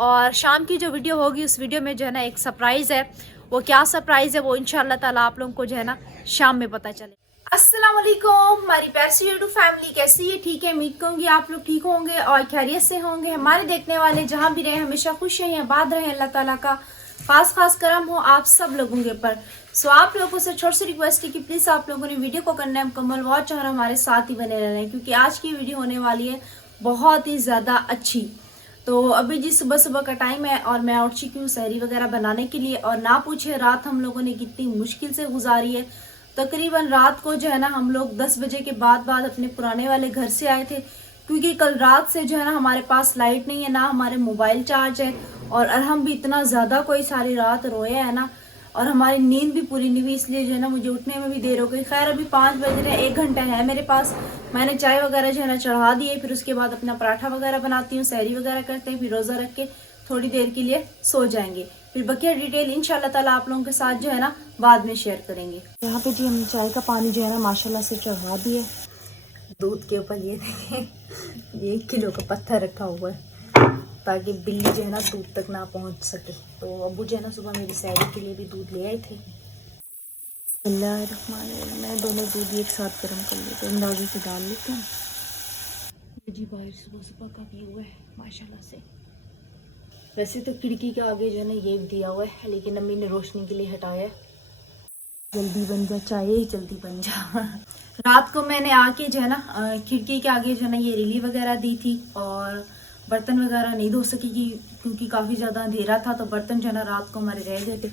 और शाम की जो वीडियो होगी उस वीडियो में जो है ना एक सरप्राइज़ है। वो क्या सरप्राइज़ है वो इंशाल्लाह ताला आप लोगों को जो है ना शाम में पता चले। अस्सलाम वालेकुम, हमारी प्यारी सी यूट्यूब फैमिली कैसी है? ठीक है, उम्मीद करूँगी आप लोग ठीक होंगे और खैरियत से होंगे। हमारे देखने वाले जहाँ भी रहे हमेशा खुश रहें, आबाद रहें। अल्लाह ताला का खास करम हो आप सब लोगों के ऊपर। सो आप लोगों से छोटी सी रिक्वेस्ट है कि प्लीज़ आप लोगों ने वीडियो को करना है मुकम्मल वॉच और हमारे साथ ही बने रहना है, क्योंकि आज की वीडियो होने वाली है बहुत ही ज़्यादा अच्छी। तो अभी जी सुबह सुबह का टाइम है और मैं उठ चुकी हूँ सहरी वगैरह बनाने के लिए। और ना पूछे रात हम लोगों ने कितनी मुश्किल से गुजारी है। तकरीबन रात को जो है ना हम लोग 10 बजे के बाद अपने पुराने वाले घर से आए थे, क्योंकि कल रात से जो है ना हमारे पास लाइट नहीं है, ना हमारे मोबाइल चार्ज है। और हम भी इतना ज़्यादा कोई सारी रात रोए है ना, और हमारी नींद भी पूरी नहीं हुई, इसलिए जो है ना मुझे उठने में भी देर हो गई। खैर अभी 5 बज रहे हैं, 1 घंटा है मेरे पास। मैंने चाय वगैरह जो है ना चढ़ा दी है, फिर उसके बाद अपना पराठा वगैरह बनाती हूँ, सहरी वगैरह करते हैं, फिर रोज़ा रख के थोड़ी देर के लिए सो जाएंगे। फिर बकिया डिटेल इंशाल्लाह ताला आप लोगों के साथ जो है ना बाद में शेयर करेंगे। यहाँ पे जी हमने चाय का पानी जो है ना माशाल्लाह से चढ़ा दिया। दूध के ऊपर ये देखें 1 किलो का पत्थर रखा हुआ है ताकि बिल्ली जो है ना दूध तक ना पहुंच सके। तो अब्बू जो है ना सुबह मेरी सैरी के लिए भी दूध ले आए थे। मैं दोनों दूध एक साथ गर्म कर लेते हैं, अंदाजे से डाल लेते हैं। ये जी बाहर सुबह सुबह का व्यू है माशाल्लाह से। वैसे तो खिड़की के आगे जो है ना ये दिया हुआ है, लेकिन अम्मी ने रोशनी के लिए हटाया है। जल्दी बन जा चाहे जल्दी बन जा। रात को मैंने आके जो है ना खिड़की के आगे जो है ना ये रिली वगैरह दी थी, और बर्तन वगैरह नहीं धो सकी क्योंकि काफ़ी ज़्यादा अंधेरा था। तो बर्तन जो है ना रात को हमारे रह गए थे,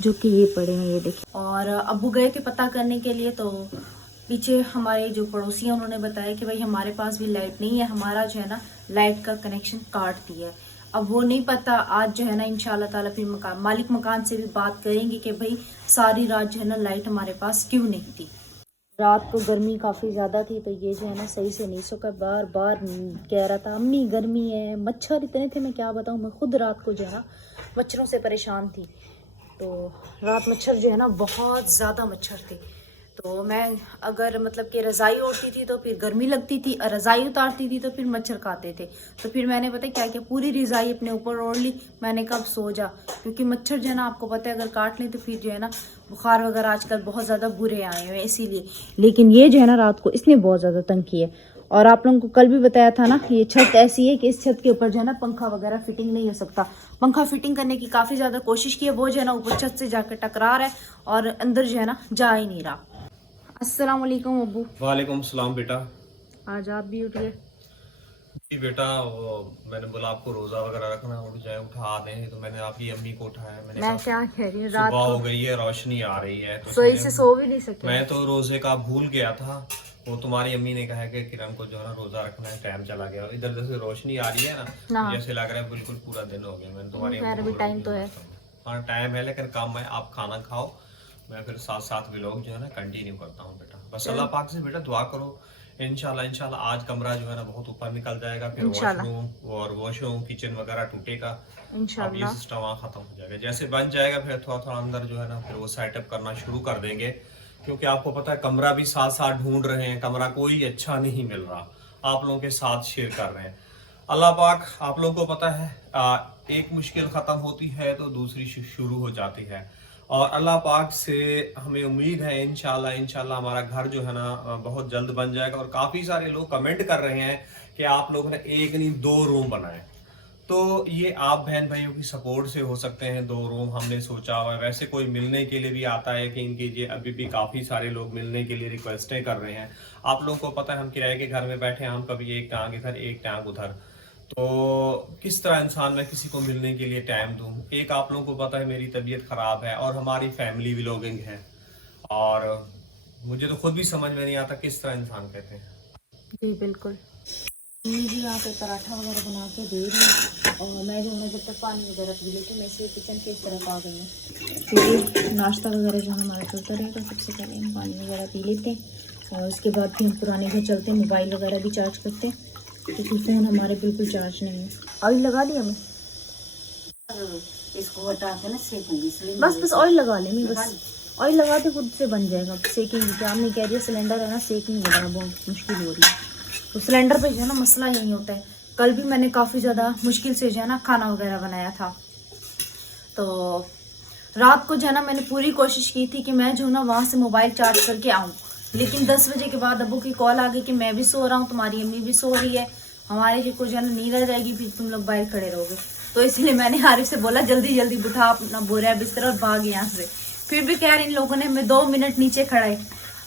जो कि ये पड़े हैं ये देखिए। और अब्बू गए थे पता करने के लिए, तो पीछे हमारे जो पड़ोसी हैं उन्होंने बताया कि भाई हमारे पास भी लाइट नहीं है, हमारा जो है ना लाइट का कनेक्शन काट दिया है। अब वो नहीं पता, आज जो है ना इंशाल्लाह ताला फिर मालिक मकान से भी बात करेंगे कि भाई सारी रात जो है ना लाइट हमारे पास क्यों नहीं थी। रात को गर्मी काफ़ी ज़्यादा थी, तो ये जो है ना सही से नहीं सोकर बार बार कह रहा था अम्मी गर्मी है। मच्छर इतने थे मैं क्या बताऊँ, मैं खुद रात को जो है ना मच्छरों से परेशान थी। तो रात मच्छर जो है ना बहुत ज़्यादा मच्छर थे। तो मैं अगर मतलब कि रज़ाई ओढ़ती थी तो फिर गर्मी लगती थी, और रज़ाई उतारती थी तो फिर मच्छर खाते थे। तो फिर मैंने पता क्या किया, पूरी रज़ाई अपने ऊपर ओढ़ ली। मैंने कब सो जा, क्योंकि मच्छर जो है ना आपको पता है अगर काट लें तो फिर जो है ना बुखार वगैरह आजकल बहुत ज़्यादा बुरे आए हुए हैं इसीलिए। लेकिन ये जो है ना रात को इसने बहुत ज़्यादा तंग किया। और आप लोगों को कल भी बताया था ना, ये छत ऐसी है कि इस छत के ऊपर जो है ना पंखा वगैरह फिटिंग नहीं हो सकता। पंखा फिटिंग करने की काफ़ी ज़्यादा कोशिश की है, वो जो है ना ऊपर छत से जाकर टकरा रहा है और अंदर जो है ना जा ही नहीं रहा। अस्सलाम वालेकुम अब्बू। वालेकुम सलाम बेटा। आज आप भी उठ गए? जी बेटा, वो मैंने बोला आपको रोज़ा वगैरह रखना, उठ जाए उठा दें, तो मैंने आपकी अम्मी को उठाया। मैंने मैं कहा क्या कह रही हूँ, रात सुबह को हो गई है, रोशनी आ रही है, तो सोई से सो भी नहीं सके। मैं तो रोज़े का भूल गया था। वो तुम्हारी अम्मी ने कहा कि किरण को जो है ना रोज़ा रखना है, टाइम चला गया। इधर उधर से रोशनी आ रही है ना, ना जैसे लग रहा है बिल्कुल पूरा दिन हो गया। मैंने तुम्हारी खैर अम्मी अभी को टाइम तो है। हाँ टाइम है, लेकिन काम है। आप खाना खाओ, मैं फिर साथ साथ व्लॉग जो है ना कंटिन्यू करता हूँ बेटा। बस अल्लाह पाक से बेटा दुआ करो, इंशाल्लाह आज कमरा जो है ना बहुत ऊपर निकल जाएगा। फिर वॉशरूम किचन वगैरह टूटेगा। अब ये सिस्टम वहाँ खत्म हो जाएगा। जैसे बन जाएगा फिर थोड़ा थोड़ा अंदर जो है ना फिर वो सेटअप करना शुरू कर देंगे, क्योंकि आपको पता है कमरा भी साथ साथ ढूंढ रहे हैं, कमरा कोई अच्छा नहीं मिल रहा। आप लोगों के साथ शेयर कर रहे हैं। अल्लाह पाक आप लोगों को पता है, एक मुश्किल ख़त्म होती है तो दूसरी शुरू हो जाती है। और अल्लाह पाक से हमें उम्मीद है इंशाल्लाह हमारा घर जो है ना बहुत जल्द बन जाएगा। और काफ़ी सारे लोग कमेंट कर रहे हैं कि आप लोगों ने एक नहीं 2 रूम बनाए। तो ये आप बहन भाइयों की सपोर्ट से हो सकते हैं 2 रूम हमने सोचा हुआ है। वैसे कोई मिलने के लिए भी आता है कि इनकी ये अभी भी काफ़ी सारे लोग मिलने के लिए रिक्वेस्टें कर रहे हैं। आप लोगों को पता है हम किराए के घर में बैठे हैं, हम कभी एक टांग इधर एक टांग उधर। तो किस तरह इंसान मैं किसी को मिलने के लिए टाइम दूं। एक आप लोगों को पता है मेरी तबीयत ख़राब है और हमारी फैमिली व्लॉगिंग है, और मुझे तो खुद भी समझ में नहीं आता किस तरह इंसान कहते हैं। जी बिल्कुल। मम्मी जी यहाँ पे पराठा वगैरह बना के दे रही है, और मैं जो है जब तक पानी वगैरह पी लेती हूँ। मैं इसलिए किचन के इस तरफ आ गई हूँ, क्योंकि नाश्ता वगैरह जो हमारा चलता रहेगा। सबसे पहले हम पानी वगैरह पी लेते हैं, और उसके बाद फिर हम पुराने घर चलते हैं, मोबाइल वगैरह भी चार्ज करते हैं, क्योंकि फ़ोन हमारे बिल्कुल चार्ज नहीं है। ऑयल लगा दिया मैं, इसको हटा के ना सेकूंगी। बस ऑयल लगा ले, मैं बस ऑयल लगा के खुद से बन जाएगा। सेकेंगे क्या, हमने कह दिया सिलेंडर है ना सेक नहीं लग रहा, बहुत मुश्किल हो रही है। तो सिलेंडर पे जो है ना मसला यही होता है कल भी मैंने काफ़ी ज़्यादा मुश्किल से जो है ना खाना वगैरह बनाया था। तो रात को जो है ना मैंने पूरी कोशिश की थी कि मैं जो ना वहाँ से मोबाइल चार्ज करके आऊँ, लेकिन 10 बजे के बाद अब्बू की कॉल आ गई कि मैं भी सो रहा हूँ, तुम्हारी अम्मी भी सो रही है, हमारे को जो है ना नींद आ जाएगी, फिर तुम लोग बाहर खड़े रहोगे। तो इसलिए मैंने आरिफ से बोला जल्दी जल्दी बिठा अपना बोरा बिस्तर और भाग यहाँ से। फिर भी खैर इन लोगों ने हमें 2 मिनट नीचे खड़ाए।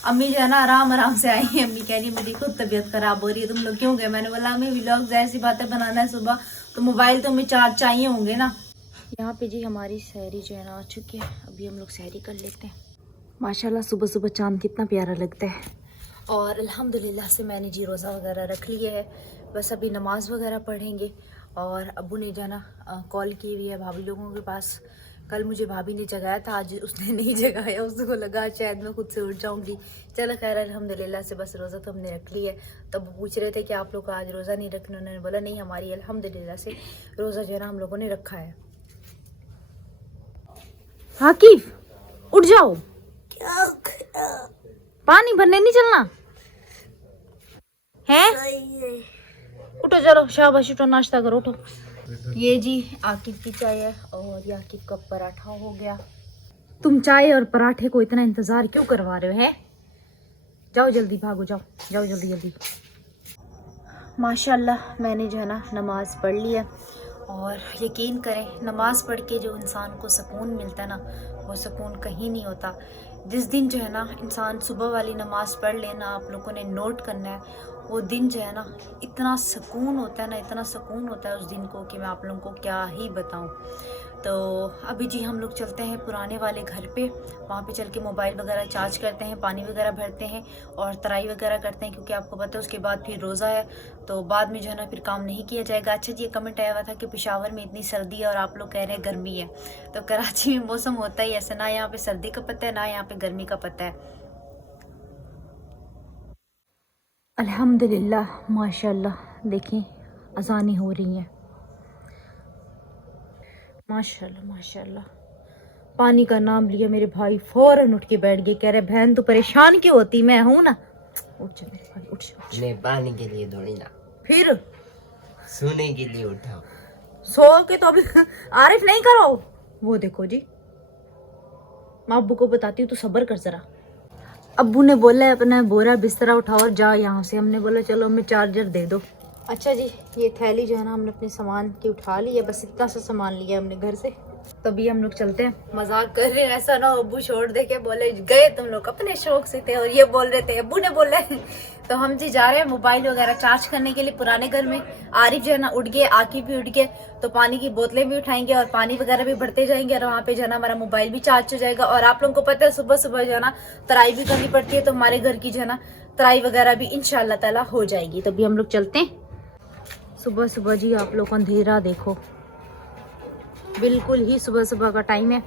अम्मी जो है ना आराम आराम से आई है। अम्मी कह रही है मेरी खुद तबीयत खराब हो रही है, तुम लोग क्यों गए? मैंने बोला हमें व्लॉग जाहिर सी बातें बनाना है सुबह, तो मोबाइल तो हमें चार्ज चाहिए होंगे ना। यहाँ पे जी हमारी सहरी जो है ना आ चुकी है, अभी हम लोग सहरी कर लेते हैं। माशाल्लाह सुबह सुबह चांद कितना प्यारा लगता है। और अल्हम्दुलिल्लाह से मैंने जी रोज़ा वगैरह रख लिया है, बस अभी नमाज़ वगैरह पढ़ेंगे। और अब्बू ने जो है ना कॉल की हुई है भाभी लोगों के पास। कल मुझे भाभी ने जगाया था, आज उसने नहीं जगाया, उसको लगा शायद मैं खुद से उठ जाऊंगी। चलो खैर अल्हम्दुलिल्लाह से बस रोज़ा तो हमने रख लिया है। तब वो पूछ रहे थे कि आप लोग का आज रोज़ा नहीं रखना, उन्होंने बोला नहीं हमारी अल्हम्दुलिल्लाह से रोज़ा जो है ना हम लोगों ने रखा है। हाकिफ उठ जाओ, पानी भरने नहीं चलना है? उठो चलो शाबाश, उठो नाश्ता करो उठो। ये जी आकिब की चाय है और ये आकिब का पराठा हो गया। तुम चाय और पराठे को इतना इंतजार क्यों करवा रहे हो? है जाओ जल्दी भागो, जाओ जाओ जल्दी जल्दी। माशाल्लाह मैंने जो है ना नमाज़ पढ़ ली है। और यकीन करें नमाज़ पढ़ के जो इंसान को सुकून मिलता है ना, वो सुकून कहीं नहीं होता। जिस दिन जो है ना इंसान सुबह वाली नमाज़ पढ़ लेना, आप लोगों ने नोट करना है, वो दिन जो है ना इतना सुकून होता है ना, इतना सुकून होता है उस दिन को कि मैं आप लोगों को क्या ही बताऊं। तो अभी जी हम लोग चलते हैं पुराने वाले घर पे, वहाँ पे चल के मोबाइल वगैरह चार्ज करते हैं, पानी वगैरह भरते हैं और तराई वगैरह करते हैं, क्योंकि आपको पता है उसके बाद फिर रोज़ा है, तो बाद में जो है ना फिर काम नहीं किया जाएगा। अच्छा जी ये कमेंट आया हुआ था कि पेशावर में इतनी सर्दी है और आप लोग कह रहे हैं गर्मी है। तो कराची में मौसम होता ही ऐसा, ना यहाँ पे सर्दी का पता है ना यहाँ पे गर्मी का पता है। अल्हम्दुलिल्लाह माशाल्लाह देखें अज़ानें हो रही हैं, माशाल्लाह माशाल्लाह। पानी का नाम लिया मेरे भाई फौरन उठ के बैठ गए, कह रहे बहन तो परेशान क्यों होती, मैं हूं ना। उठ जा मेरे भाई उठ जा। नहीं पानी के लिए थोड़ी ना, फिर सोने के लिए उठा। सो के तो अभी आरिफ नहीं करो। वो देखो जी मैं अब्बू को बताती हूँ, तो सब्र कर जरा। अब्बू ने बोला है अपना बोरा बिस्तरा उठाओ और जाओ यहाँ से। हमने बोला चलो हमें चार्जर दे दो। अच्छा जी ये थैली जो है ना हमने अपने सामान की उठा ली है, बस इतना सा सामान लिया हमने घर से, तभी हम लोग चलते हैं। मजाक कर रहे हैं, ऐसा ना अब्बू छोड़ दे के बोले गए तुम लोग अपने शौक से थे, और ये बोल रहे थे अब्बू ने बोला तो हम जी जा रहे हैं मोबाइल वगैरह चार्ज करने के लिए पुराने घर में। आरिफ जो है ना उठ गए, आकिब भी उठ गए, तो पानी की बोतलें भी उठाएंगे और पानी वगैरह भी भरते जाएंगे, और वहाँ पे जो है ना हमारा मोबाइल भी चार्ज हो जाएगा। और आप लोगों को पता है सुबह सुबह जो है ना तराई भी करनी पड़ती है, तो हमारे घर की जो है ना तराई वगैरह भी इंशाल्लाह ताला हो जाएगी। तो अभी हम लोग चलते हैं। सुबह सुबह जी आप लोग अंधेरा देखो, बिल्कुल ही सुबह सुबह का टाइम है।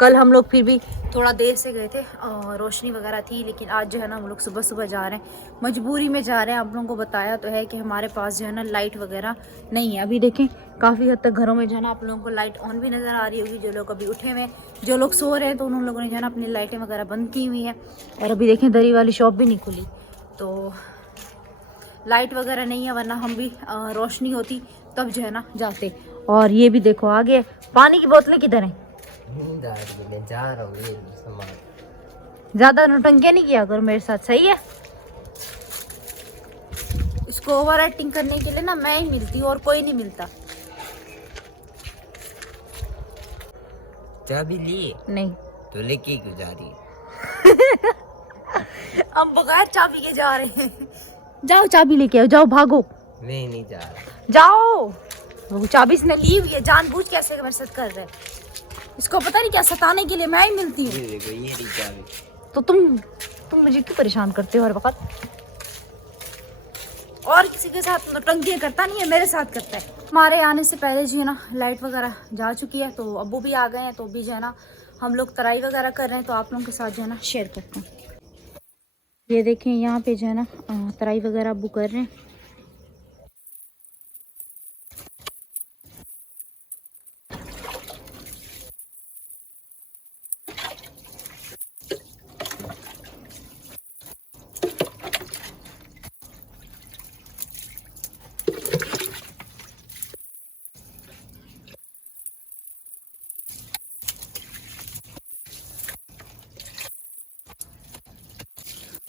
कल हम लोग फिर भी थोड़ा देर से गए थे और रोशनी वगैरह थी, लेकिन आज जो है ना हम लोग सुबह सुबह जा रहे हैं, मजबूरी में जा रहे हैं। आप लोगों को बताया तो है कि हमारे पास जो है ना लाइट वगैरह नहीं है। अभी देखें काफ़ी हद तक घरों में जो है ना आप लोगों को लाइट ऑन भी नज़र आ रही होगी। जो लोग अभी उठे हुए, जो लोग सो रहे हैं, तो उन लोगों ने जो है ना अपनी लाइटें वगैरह बंद की हुई हैं। और अभी देखें दरी वाली शॉप भी नहीं खुली, तो लाइट वगैरह नहीं है, वरना हम भी रोशनी होती तब जो है ना जाते। और ये भी देखो आगे पानी की बोतलें किधर हैं? नींद आ रही है, मैं जा रहा हूँ ये सामान। ज्यादा नौटंकियां नहीं किया करो मेरे साथ, सही है? इसको ओवर एक्टिंग करने के लिए ना मैं ही मिलती हूँ और कोई नहीं मिलता। चाबी लिए नहीं तो लेके क्यों जा रही है? हम बगैर चाबी के जा रहे हैं। जाओ चाबी लेके आओ, जाओ भागो। मैं नहीं जा रहा। जाओ, वो चाबी इसने ली हुई है, जानबूझ के ऐसे मेरे साथ कर रहे हैं। इसको पता नहीं क्या सताने के लिए मैं ही मिलती हूँ। ये देखो ये रही चाबी। तो तुम मुझे क्यों परेशान करते हो हर वक्त? और किसी के साथ नौटंकियां करता नहीं है, मेरे साथ करता है। हमारे आने से पहले जो है ना लाइट वगैरह जा चुकी है, तो अब्बू भी आ गए हैं, तो भी जो है ना हम लोग तराई वगैरह कर रहे हैं, तो आप लोगों के साथ जो है ना शेयर करते हैं। ये देखें यहाँ पे जो है ना तराई वगैरह अब्बू कर रहे हैं।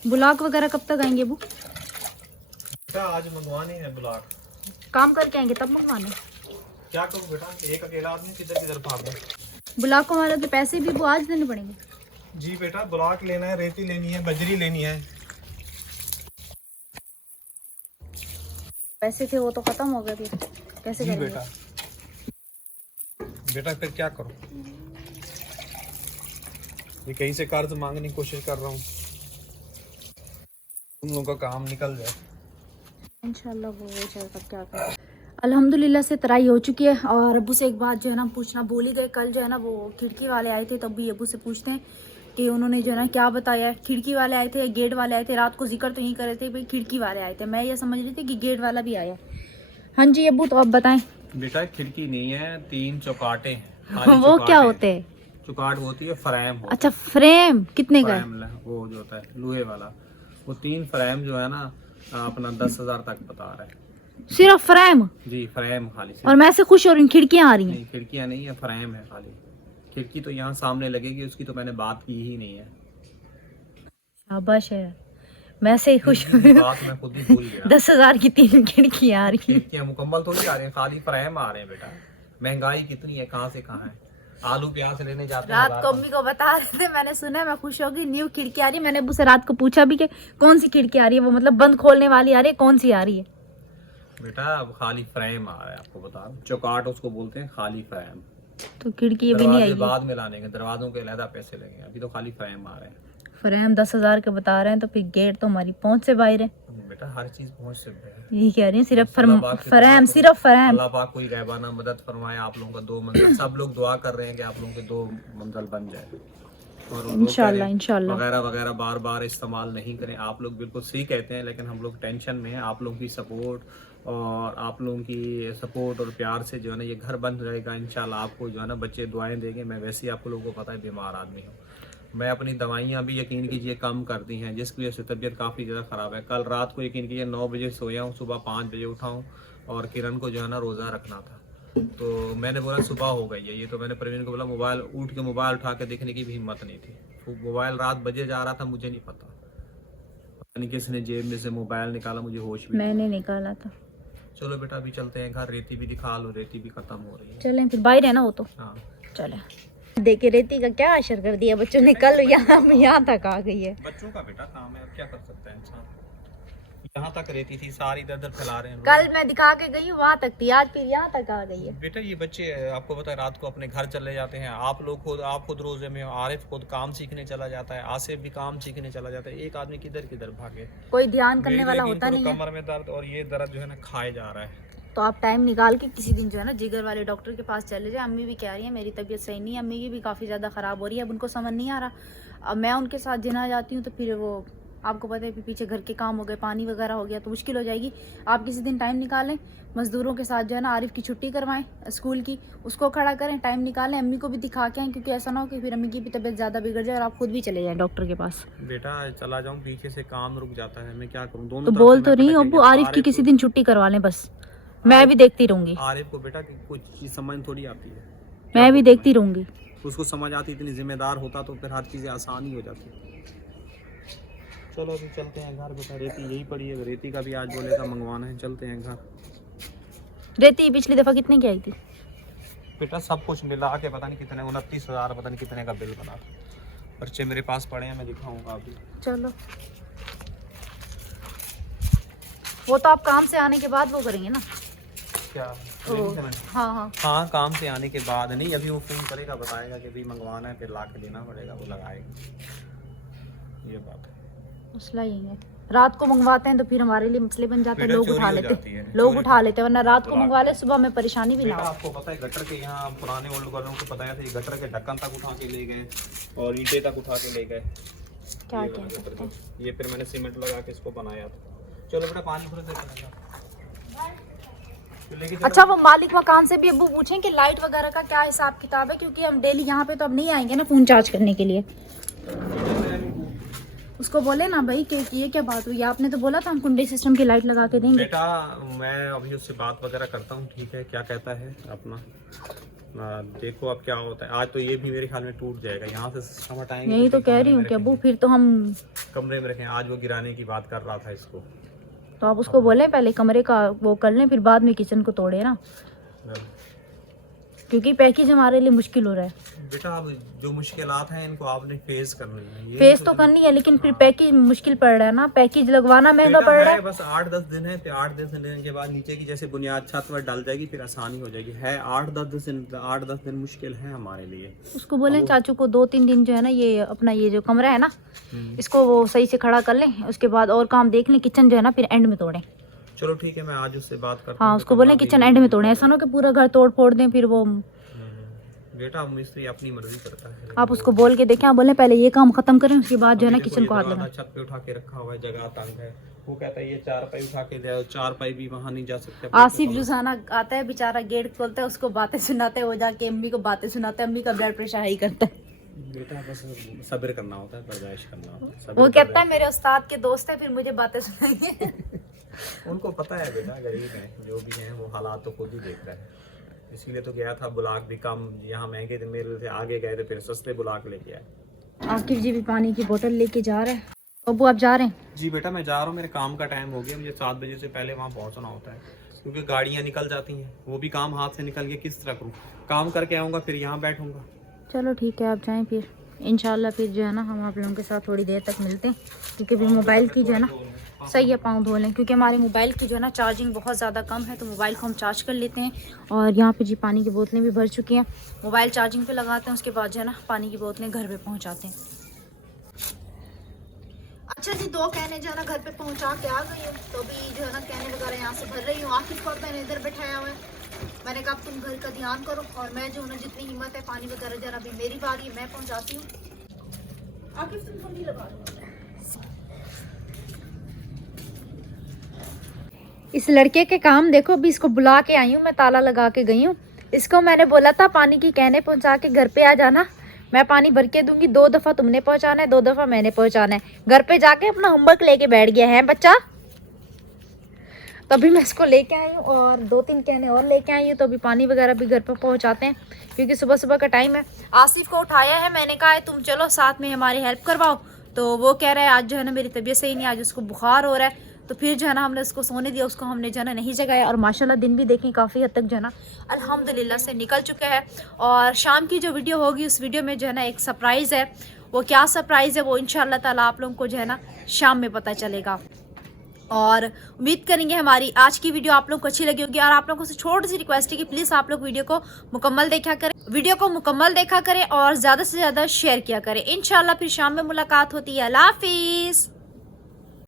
ब्लॉक वगैरह कब तक आएंगे अबू? बेटा आज मंगवाने हैं ब्लॉक। काम करके आएंगे तब मंगवाने। क्या करूँ बेटा, एक अकेला आदमी किधर किधर भागूं। ब्लॉक वालों के पैसे भी वो आज देने पड़ेंगे। जी बेटा, ब्लॉक लेना है, रेती लेनी है, बजरी लेनी है। पैसे थे वो तो खत्म हो गए, फिर कैसे जी करेंगे? बेटा, बेटा फिर क्या करूं? ये कहीं से कर्ज मांगने की कोशिश कर रहा हूँ, तुम लोगों का काम निकल जाए। इंशाल्लाह वो हो जाएगा, क्या करें। अल्हम्दुलिल्लाह से तराई हो चुकी है। और अबू से एक बात जो है ना पूछना भूल ही गए। कल जो है ना वो खिड़की वाले आए थे, तब भी अबू से पूछते हैं कि उन्होंने जो है ना क्या बताया। खिड़की वाले आए थे, गेट वाले आए थे। रात को जिक्र तो नहीं कर रहे थे भाई खिड़की वाले आए थे, मैं ये समझ रही थी कि गेट वाला भी आया। हाँ जी अबू, तो अब बताएं। बेटा खिड़की नहीं है, 3 चौकाटे वो क्या होते हैं? चौकाट होती है फ्रेम। अच्छा फ्रेम, कितने का है? वो जो होता है लोहे वाला, वो 3 फ्रेम जो है ना अपना 10,000 तक बता रहा है। सिर्फ फ्रेम? जी फ्रेम खाली। और मैं से खुश हो रही हूँ, खिड़कियाँ आ रही हैं। नहीं खिड़कियाँ नहीं है, फ्रेम है खाली। खिड़की तो यहाँ सामने लगेगी, उसकी तो मैंने बात की ही नहीं है। शाबाश है, मैं से ही खुश हूँ। बात मैं खुद ही भूल गया। 10,000 की 3 खिड़कियाँ आ रही हैं। खिड़कियाँ मुकम्मल थोड़ी आ रही है, खाली फ्रेम आ रहे हैं बेटा। महंगाई कितनी है, कहाँ से कहाँ है। आलू प्याज लेने जाते हैं रात को अम्मी को बता रहे थे, मैंने सुना है, मैं खुश होगी, न्यू खिड़की आ रही है। मैंने अब्बू से रात को पूछा भी कि कौन सी खिड़की आ रही है, वो मतलब बंद खोलने वाली आ रही है, कौन सी आ रही है? बेटा अब खाली फ्रेम आ रहा है, आपको बता रहा हूं। चौकाट उसको बोलते हैं, खाली फ्रेम। तो खिड़की अभी नहीं आई है। बाद में लाने के, दरवाजों के अलग पैसे लगेंगे, अभी तो खाली फ्रेम आ रहे हैं। फ्रेम 10,000 के बता रहे हैं, तो फिर गेट तो हमारी पहुंच से बाहर है। बेटा हर चीज पहुंच से है। यही कह रही है, सिर्फ अल्लाह पाक की फ्रेम, दुआ सिर्फ फ्रेम। अल्लाह पाक कोई गैबाना मदद फरमाए, आप लोगों का 2 मंजिल। सब लोग दुआ कर रहे हैं कि आप लोगों के 2 मंजिल बन जाए। और इंशाल्लाह इंशाल्लाह। वगैरह वगैरह बार बार इस्तेमाल नहीं करें। आप लोग बिल्कुल सही कहते हैं, लेकिन हम लोग टेंशन में हैं। आप लोगों की सपोर्ट और आप लोगों की सपोर्ट और प्यार से जो है ना ये घर बन जाएगा इंशाल्लाह। आपको जो है ना बच्चे दुआएं देंगे। मैं वैसे ही आप लोगों को पता है बीमार आदमी हूँ। मैं अपनी दवाइयाँ भी यकीन कीजिए कम कर दी हैं, जिसकी वजह से तबीयत काफ़ी ज़्यादा ख़राब है। कल रात को यकीन कीजिए 9 बजे सोया हूँ, सुबह 5 बजे उठा हूँ। और किरण को जो है ना रोज़ा रखना था, तो मैंने बोला सुबह हो गई है ये, तो मैंने प्रवीण को बोला मोबाइल, उठ के मोबाइल उठा के देखने की भी हिम्मत नहीं थी। तो मोबाइल रात बजे जा रहा था, मुझे नहीं पता नहीं किसने जेब में से मोबाइल निकाला, मुझे होश भी मैंने निकाला था। चलो बेटा अभी चलते हैं घर, रेती भी दिखा लो, रेती भी खत्म हो रही है। चलें फिर, बाहर है ना वो तो। हाँ चले। देखे रेती का क्या असर कर दिया बच्चों ने, कल यहाँ तक आ गई है। बच्चों का बेटा काम है, अब क्या कर सकता है इंसान। यहाँ तक रहती थी, सारी इधर उधर फैला रहे हैं। कल मैं दिखा के गई हूँ वहाँ तक थी, आज फिर यहाँ तक आ गई है। बेटा ये बच्चे आपको पता है रात को अपने घर चले जाते हैं। आप खुद रोजे में हो, आरिफ खुद काम सीखने चला जाता है, आसिफ भी काम सीखने चला जाता है। एक आदमी किधर किधर भागे, कोई ध्यान करने वाला होता नहीं है। कमर में दर्द और ये दर्द जो है ना खाए जा रहा है। तो आप टाइम निकाल के किसी दिन जो है ना जिगर वाले डॉक्टर के पास चले जाए। अम्मी भी कह रही है मेरी तबीयत सही नहीं है, अम्मी की भी काफ़ी ज़्यादा ख़राब हो रही है। अब उनको समझ नहीं आ रहा, अब मैं उनके साथ जिना जाती हूँ तो फिर वो आपको पता है पीछे घर के काम हो गए, पानी वगैरह हो गया, तो मुश्किल हो जाएगी। आप किसी दिन टाइम निकालें, मज़दूरों के साथ जो है ना आरिफ की छुट्टी करवाएं स्कूल की, उसको खड़ा करें, टाइम निकालें, अम्मी को भी दिखा के आएँ, क्योंकि ऐसा ना हो कि फिर अम्मी की भी तबीयत ज़्यादा बिगड़ जाए और आप खुद भी चले जाएँ डॉक्टर के पास। बेटा चला जाऊँ, पीछे से काम रुक जाता है, मैं क्या करूँ। दोनों तो बोल तो रही हूँ अब्बू, आरिफ की किसी दिन छुट्टी करवा लें बस, मैं भी देखती रहूँगी। आरिफ को बेटा कुछ चीज़ समझ थोड़ी आती है, मैं भी देखती रहूँगी। उसको समझ आती, इतनी जिम्मेदार होता तो फिर हर चीज़ें आसान ही हो जाती। चलो अभी चलते हैं घर बेटा, रेती यही पड़ी है, रेती का भी आज बोलेगा मंगवाना है, चलते हैं घर। रेती पिछली दफ़ा कितने की आई थी बेटा? सब कुछ मिला के पता नहीं कितने, 29,000 पता नहीं कितने का बिल बना था। पर्चे मेरे पास पड़े हैं, मैं दिखाऊंगा अभी। चलो वो तो आप काम से आने के बाद वो करेंगे ना। क्या? हाँ हाँ हाँ काम से आने के बाद नहीं, अभी वो फोन करेगा, बताएगा कि भाई मंगवाना है, फिर ला के देना पड़ेगा, वो लगाएगा। ये बात है, मसला यही है। रात को मंगवाते हैं तो फिर हमारे लिए मसले बन जाते हैं, बेटा लोग चोरी उठा हो लेते जाती है, लोग चोरी उठा लेते हैं, वरना रात को मंगवा ले सुबह में परेशानी भी ना बेटा हो। आपको पता है गटर के यहाँ पुराने ओल्ड वालों को बताया था, ये गटर के ढक्कन तक उठा के ले गए और ईंटें तक उठा के ले गए। क्या ये क्या वाला सकते गटर हैं। ये फिर मैंने सीमेंट लगा के इसको बनाया था। चलो बेटा पानी थोड़ा देकर अच्छा वो मालिक मकान से भी अब्बू पूछें कि लाइट वगैरह का क्या हिसाब किताब है, क्योंकि हम डेली यहाँ पे तो अब नहीं आएंगे ना फ़ोन चार्ज करने के लिए। उसको बोले ना भाई कि ये क्या बात हुई, आपने तो बोला था हम कुंडे सिस्टम की लाइट लगा के देंगे। बेटा मैं अभी उससे बात वगैरह करता हूँ, ठीक है, क्या कहता है अपना देखो अब क्या होता है। आज तो ये भी मेरे ख्याल में टूट जाएगा, यहाँ से सिस्टम हटाएंगे। यही तो कह रही हूँ कि अब्बू फिर तो हम कमरे में रखें। आज वो गिराने की बात कर रहा था इसको। तो आप उसको बोलें पहले कमरे का वो कर लें, फिर बाद में किचन को तोड़े ना, क्योंकि पैकेज हमारे लिए मुश्किल हो रहा है बेटा। अब जो मुश्किलात हैं इनको आपने फेस करनी है। ये फेस तो करनी है, लेकिन फिर पैकेज मुश्किल पड़ रहा है ना, पैकेज लगवाना महंगा पड़ रहा है। बस 8-10 दिन है, फिर 8-10 दिन के बाद नीचे की जैसे बुनियाद छत पर डाल जाएगी, फिर आसानी हो जाएगी। है 8-10 दिन मुश्किल है हमारे लिए। उसको बोलें चाचू को 2-3 दिन जो है ना, ये अपना ये जो कमरा है ना, इसको वो सही से खड़ा कर लें, उसके बाद और काम देख लें। किचन जो है ना फिर एंड में तोड़ें। चलो ठीक है, मैं आज उससे बात करता हूं। हाँ, उसको बोलें किचन एंड में तोड़ें, ऐसा ना कि पूरा घर तोड़ फोड़ दें फिर वो। बेटा मिस्त्री अपनी मर्जी करता है। आप उसको बोल के देखें, आप बोले पहले ये काम खत्म करें, उसके बाद जो है ना किचन को हाथ लगाएं। छत पे उठा के रखा हुआ है, जगह तंग है। वो कहता है ये 4 पाई उठा के ले आओ, 4 पाई भी वहां नहीं जा सकते। आसिफ जुसाना आता है बेचारा, गेट खोलता है, उसको बातें सुनाते है, वो जाके अम्मी को बातें सुनाता है, अम्मी का ब्लड प्रेशर हाई करता है। बेटा बस सब्र करना होता है, बर्दाश्त करना होता है। वो कहता है मेरे उस्ताद के दोस्त है, फिर मुझे बातें सुनाएंगे। उनको पता है बेटा, गरीब है जो भी है, वो हालात तो खुद ही देख रहा है। इसीलिए तो गया था, बुलाक भी कम यहाँ महंगे थे, मेरे से आगे गए थे, फिर सस्ते बुलाक लेके आए। आकिफ जी भी पानी की बोतल लेके जा रहे हैं। अबू आप जा रहे हैं? जी बेटा मैं जा रहा हूँ, मेरे काम का टाइम हो गया, मुझे 7 बजे से पहले वहाँ पहुँचना होता है, क्योंकि गाड़ियाँ निकल जाती हैं। वो भी काम हाथ से निकल के किस तरह करूँ, काम करके आऊँगा फिर यहाँ बैठूँगा। चलो ठीक है, आप जाएं फिर इंशाल्लाह। फिर जो है ना हम आप लोगों के साथ थोड़ी देर तक मिलते हैं, क्योंकि भी मोबाइल की जो है ना सही है, पाँव धो लें, क्योंकि हमारे मोबाइल की जो है ना चार्जिंग बहुत ज़्यादा कम है, तो मोबाइल को हम चार्ज कर लेते हैं। और यहाँ पे जी पानी की बोतलें भी भर चुकी हैं, मोबाइल चार्जिंग पे लगाते हैं, उसके बाद जो है ना पानी की बोतलें घर पे पहुँचाते हैं। अच्छा जी, 2 कहने जो है ना घर पे पहुँचा के आ गई हूँ, तो अभी जो है ना कहने वगैरह यहाँ से भर रही हूँ। आकिफ को मैंने इधर बैठाया हुआ है, मैंने कहा तुम घर का ध्यान करो, और मैं जो ना जितनी हिम्मत है पानी वगैरह जरा अभी मेरी बारी है, मैं पहुँचाती हूँ। आकिफ तुम ठंडी लगा दो। इस लड़के के काम देखो, अभी इसको बुला के आई हूँ मैं, ताला लगा के गई हूँ। इसको मैंने बोला था पानी की कहने पहुँचा के घर पे आ जाना, मैं पानी भर के दूंगी, 2 दफ़ा तुमने पहुँचाना है, 2 दफ़ा मैंने पहुँचाना है। घर पे जाके अपना होमवर्क लेके बैठ गया है बच्चा। तभी मैं इसको लेके आई हूँ, और 2-3 कहने और लेके आई हूँ, तो अभी पानी वगैरह भी घर पर पहुँचाते हैं, क्योंकि सुबह सुबह का टाइम है। आसिफ को उठाया है, मैंने कहा है तुम चलो साथ में हमारी हेल्प करवाओ, तो वो कह रहा है आज जो है ना मेरी तबीयत सही नहीं, आज उसको बुखार हो रहा है। तो फिर जो है ना हमने उसको सोने दिया, उसको हमने जो है ना नहीं जगाया। और माशाल्लाह दिन भी देखें काफ़ी हद तक जो है ना अल्हम्दुलिल्लाह से निकल चुका है। और शाम की जो वीडियो होगी उस वीडियो में जो है ना एक सरप्राइज़ है, वो क्या सरप्राइज़ है वो इंशाअल्लाह ताला आप लोगों को जो है ना शाम में पता चलेगा। और उम्मीद करेंगे हमारी आज की वीडियो आप लोगों को अच्छी लगी होगी। और आप लोगों से छोटी सी रिक्वेस्ट है कि प्लीज़ आप लोग वीडियो को मुकम्मल देखा करें, और ज़्यादा से ज़्यादा शेयर किया करें। इंशाल्लाह फिर शाम में मुलाकात होती है। अल्लाह हाफिज़।